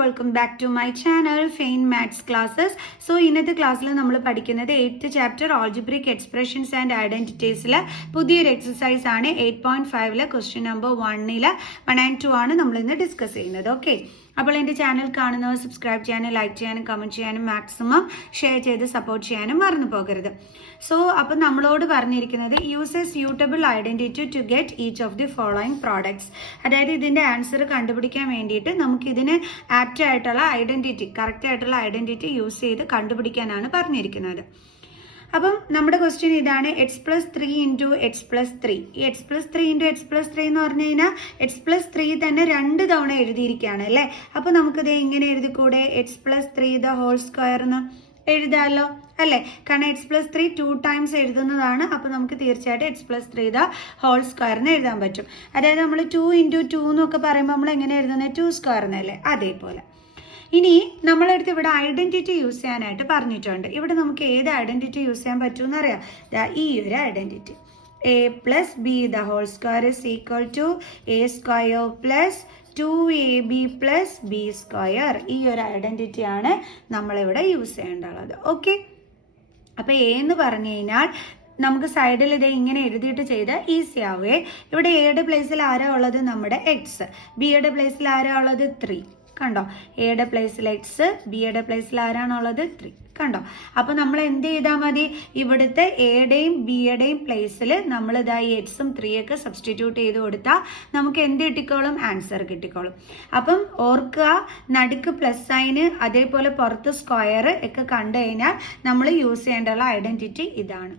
Welcome back to my channel fine maths classes. So ഇന്നത്തെ ക്ലാസ്സിൽ നമ്മൾ പഠിക്കുന്നത് 8th chapter algebraic expressions and ഐഡന്റിറ്റീസിലെ പുതിയൊരു എക്സസൈസ് ആണ്. 8.5 ക്വസ്റ്റ്യൻ നമ്പർ 1 1 and 2 ആണ് നമ്മൾ ഇന്ന് ഡിസ്കസ് ചെയ്യുന്നത്. ഓക്കെ, അപ്പോൾ എൻ്റെ ചാനൽ കാണുന്നവർ സബ്സ്ക്രൈബ് ചെയ്യാനും ലൈക്ക് ചെയ്യാനും കമൻറ്റ് ചെയ്യാനും മാക്സിമം ഷെയർ ചെയ്ത് സപ്പോർട്ട് ചെയ്യാനും മറന്നു പോകരുത്. സോ അപ്പം നമ്മളോട് പറഞ്ഞിരിക്കുന്നത് use a suitable identity to get each of the following products. അതായത് ഇതിൻ്റെ ആൻസർ കണ്ടുപിടിക്കാൻ വേണ്ടിയിട്ട് നമുക്കിതിന് ആപ്റ്റ് ആയിട്ടുള്ള ഐഡൻറ്റിറ്റി, കറക്റ്റ് ആയിട്ടുള്ള ഐഡൻറ്റിറ്റി യൂസ് ചെയ്ത് കണ്ടുപിടിക്കാനാണ് പറഞ്ഞിരിക്കുന്നത്. അപ്പം നമ്മുടെ ക്വസ്റ്റ്യൻ ഇതാണ്, x+3 ഇൻറ്റു x+3. ഈ x+3 ഇൻറ്റു x+3 എന്ന് പറഞ്ഞു കഴിഞ്ഞാൽ x+3 തന്നെ 2 തവണ എഴുതിയിരിക്കുകയാണ് അല്ലേ. അപ്പം നമുക്കിത് എങ്ങനെ എഴുതിക്കൂടെ? x+3 ദ ഹോൾ സ്ക്വയർ എന്ന് എഴുതാമല്ലോ അല്ലേ, കാരണം x+3 2 times എഴുതുന്നതാണ്. അപ്പോൾ നമുക്ക് തീർച്ചയായിട്ടും x+3 ദ ഹോൾ സ്ക്വയർ എന്ന് എഴുതാൻ പറ്റും. അതായത് നമ്മൾ 2 ഇൻറ്റു 2 എന്നൊക്കെ പറയുമ്പോൾ നമ്മൾ എങ്ങനെ എഴുതുന്നത്? 2 സ്ക്വയർ എന്നല്ലേ. അതേപോലെ ഇനി നമ്മളടുത്ത് ഇവിടെ ഐഡന്റിറ്റി യൂസ് ചെയ്യാനായിട്ട് പറഞ്ഞിട്ടുണ്ട്. ഇവിടെ നമുക്ക് ഏത് ഐഡന്റിറ്റി യൂസ് ചെയ്യാൻ പറ്റുമെന്ന് അറിയാം. ഈ ഒരു identity a+b the whole square is equal to a square plus 2ab plus b square. ഈ ഒരു ഐഡന്റിറ്റിയാണ് നമ്മളിവിടെ യൂസ് ചെയ്യേണ്ടത്. ഓക്കെ, അപ്പോൾ a എന്ന് പറഞ്ഞു കഴിഞ്ഞാൽ നമുക്ക് സൈഡിൽ ഇത് ഇങ്ങനെ എഴുതിയിട്ട് ചെയ്ത് ഈസി ആവുകയെ. ഇവിടെ എയുടെ പ്ലേസിൽ ആരാ ഉള്ളത്? നമ്മുടെ എക്സ്. ബിയുടെ പ്ലേസിൽ ആരാ ഉള്ളത്? 3. കണ്ടോ, എയുടെ പ്ലേസിൽ എക്സ്, ബിയുടെ പ്ലേസിൽ ആരാണുള്ളത്? 3. കണ്ടോ, അപ്പോൾ നമ്മൾ എന്ത് ചെയ്താൽ മതി? ഇവിടുത്തെ എയുടെയും ബിയുടെയും പ്ലേസിൽ നമ്മൾ ഇതാ ഈ എക്സും 3 ഒക്കെ സബ്സ്റ്റിറ്റ്യൂട്ട് ചെയ്ത് കൊടുത്താൽ നമുക്ക് എന്ത് കിട്ടിക്കോളും? ആൻസർ കിട്ടിക്കോളും. അപ്പം ഓർക്കുക, നടുക്ക് പ്ലസ് സൈന് അതേപോലെ പുറത്ത് സ്ക്വയർ ഒക്കെ കണ്ടു കഴിഞ്ഞാൽ നമ്മൾ യൂസ് ചെയ്യേണ്ടുള്ള ഐഡന്റിറ്റി ഇതാണ്.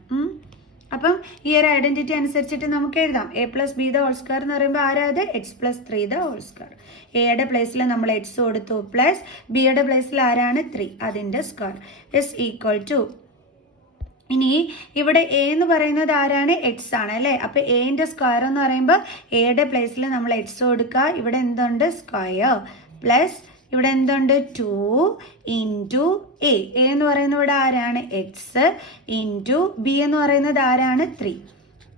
അപ്പം ഈ ഒരു ഐഡന്റിറ്റി അനുസരിച്ചിട്ട് നമുക്ക് എഴുതാം. a+b ദ ഹോൾ സ്ക്വയർ എന്ന് പറയുമ്പോൾ ആരാത്? x+3 the whole square. എയുടെ പ്ലേസിൽ നമ്മൾ എക്സ് കൊടുത്തു, പ്ലസ് ബിയുടെ പ്ലേസിൽ ആരാണ്? 3, അതിൻ്റെ സ്ക്വയർ ഇസ് ഈക്വൽ ടു. ഇനി ഇവിടെ എ എന്ന് പറയുന്നത് ആരാണ്? എക്സ് ആണ് അല്ലേ. അപ്പോൾ എന്റെ സ്ക്വയർ എന്ന് പറയുമ്പോൾ എയുടെ പ്ലേസിൽ നമ്മൾ എക്സ് കൊടുക്കുക. ഇവിടെ എന്തുണ്ട്? സ്ക്വയർ പ്ലസ് ഇവിടെ എന്തുണ്ട്? 2 ഇൻറ്റു എ എന്ന് പറയുന്നത് ഇവിടെ ആരാണ്? എക്സ് ഇൻറ്റു ബി എന്ന് പറയുന്നത് ആരാണ്? 3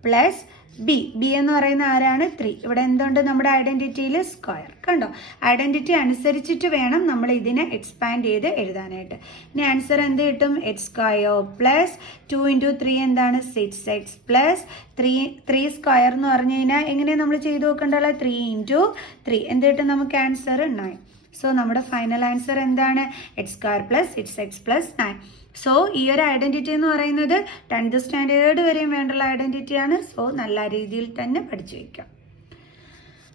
പ്ലസ് ബി എന്ന് പറയുന്ന ആരാണ്? 3. ഇവിടെ എന്തുണ്ട്? നമ്മുടെ ഐഡന്റിറ്റിയിൽ സ്ക്വയർ. കണ്ടോ, ഐഡന്റിറ്റി അനുസരിച്ചിട്ട് വേണം നമ്മൾ ഇതിനെ എക്സ്പാൻഡ് ചെയ്ത് എഴുതാനായിട്ട്. ഇനി ആൻസർ എന്ത് കിട്ടും? എക്സ് സ്ക്വയർ പ്ലസ് 2 ഇൻറ്റു 3 എന്താണ്? 6x പ്ലസ് 3 സ്ക്വയർ എന്ന് പറഞ്ഞു കഴിഞ്ഞാൽ എങ്ങനെയാണ് നമ്മൾ ചെയ്ത് നോക്കേണ്ടത്? 3 ഇൻറ്റു 3 എന്ത് കിട്ടും നമുക്ക്? ആൻസർ 9. സോ നമ്മുടെ ഫൈനൽ ആൻസർ എന്താണ്? X square plus 6x plus 9. So ഈ ഒരു ഐഡന്റിറ്റി എന്ന് പറയുന്നത് 10th സ്റ്റാൻഡേർഡ് വരെയും വേണ്ടുള്ള ഐഡന്റിറ്റിയാണ്. സോ നല്ല രീതിയിൽ തന്നെ പഠിച്ചു വയ്ക്കാം.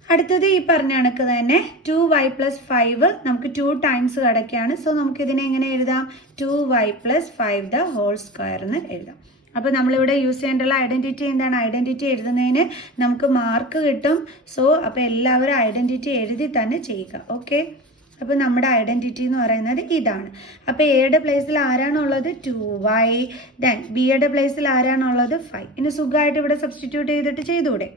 അടുത്തത് ഈ പറഞ്ഞ കണക്ക് തന്നെ 2y പ്ലസ് 5 നമുക്ക് 2 times കിടക്കുകയാണ്. സോ നമുക്കിതിനെ എങ്ങനെ എഴുതാം? 2y plus 5 the whole square എന്ന് എഴുതാം. അപ്പോൾ നമ്മളിവിടെ യൂസ് ചെയ്യേണ്ടുള്ള ഐഡന്റിറ്റി എന്താണ്? ഐഡന്റിറ്റി എഴുതുന്നതിന് നമുക്ക് മാർക്ക് കിട്ടും. സോ അപ്പോൾ എല്ലാവരും ഐഡന്റിറ്റി എഴുതി തന്നെ ചെയ്യുക. ഓക്കെ, അപ്പോൾ നമ്മുടെ ഐഡന്റിറ്റി എന്ന് പറയുന്നത് ഇതാണ്. അപ്പോൾ എയുടെ പ്ലേസിൽ ആരാണുള്ളത്? 2y. ദെൻ ബിയുടെ പ്ലേസിൽ ആരാണുള്ളത്? 5. ഇനി സുഖമായിട്ട് ഇവിടെ സബ്സ്റ്റിറ്റ്യൂട്ട് ചെയ്തിട്ട് ചെയ്തൂടെ?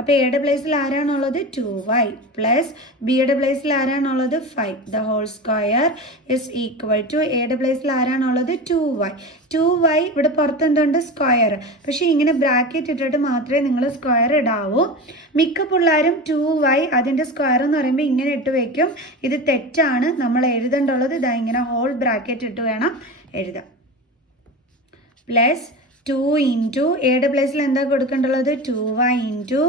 അപ്പോൾ എയുടെ പ്ലേസിൽ ആരാണുള്ളത്? 2y പ്ലസ് ബിയുടെ പ്ലേസിൽ ആരാണുള്ളത്? 5 the whole square is equal to എയുടെ പ്ലേസിൽ ആരാണുള്ളത്? 2y ഇവിടെ പുറത്ത് എന്തുണ്ട്? സ്ക്വയർ. പക്ഷേ ഇങ്ങനെ ബ്രാക്കറ്റ് ഇട്ടിട്ട് മാത്രമേ നിങ്ങൾ സ്ക്വയർ ഇടാവൂ. മിക്ക പിള്ളേരും 2y അതിൻ്റെ സ്ക്വയർ എന്ന് പറയുമ്പോൾ ഇങ്ങനെ ഇട്ട് വയ്ക്കും. ഇത് തെറ്റാണ്. നമ്മൾ എഴുതേണ്ടുള്ളത് ഇതാ ഇങ്ങനെ ഹോൾ ബ്രാക്കറ്റ് ഇട്ട് വേണം എഴുതാം. പ്ലസ് 2 ഇൻറ്റു എയുടെ പ്ലേസിൽ എന്താ കൊടുക്കേണ്ടുള്ളത്? 2y ഇൻറ്റു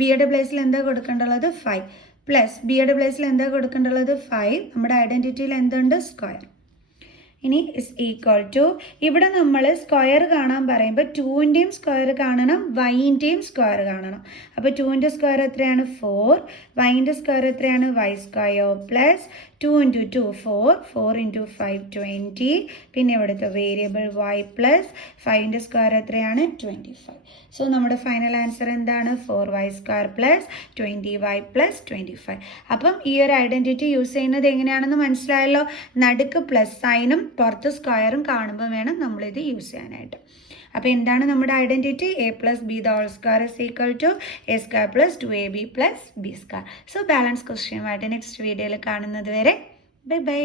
ബിയുടെ പ്ലേസിൽ എന്താ കൊടുക്കേണ്ടുള്ളത്? 5 പ്ലസ് ബിയുടെ പ്ലേസിൽ എന്താ കൊടുക്കേണ്ടുള്ളത്? 5. നമ്മുടെ ഐഡന്റിറ്റിയിൽ എന്തുണ്ട്? സ്ക്വയർ. ഇനി ഇസ് ഈക്വൽ ടു ഇവിടെ നമ്മൾ സ്ക്വയർ കാണാൻ പറയുമ്പോൾ 2ൻ്റെയും സ്ക്വയർ കാണണം, വൈൻ്റെയും സ്ക്വയർ കാണണം. അപ്പോൾ 2ൻ്റെ സ്ക്വയർ എത്രയാണ്? 4. വൈൻ്റെ സ്ക്വയർ എത്രയാണ്? y square plus 2 into 2 4 into 5 20. പിന്നെ ഇവിടുത്തെ വേരിയബിൾ y പ്ലസ് 5ൻ്റെ സ്ക്വയർ എത്രയാണ്? 25. സോ നമ്മുടെ ഫൈനൽ ആൻസർ എന്താണ്? 4y square plus 20y plus 25. അപ്പം ഈ ഒരു ഐഡന്റിറ്റി യൂസ് ചെയ്യുന്നത് എങ്ങനെയാണെന്ന് മനസ്സിലായല്ലോ. നടുക്ക് പ്ലസ് സൈനും പുറത്ത് സ്ക്വയറും കാണുമ്പോൾ വേണം നമ്മളിത് യൂസ് ചെയ്യാനായിട്ട്. അപ്പോൾ എന്താണ് നമ്മുടെ identity? a+b the whole square is equal to a square plus 2ab plus b square. So balance ക്വസ്റ്റ്യനുമായിട്ട് നെക്സ്റ്റ് വീഡിയോയിൽ കാണുന്നത് വരെ ബൈ ബൈ.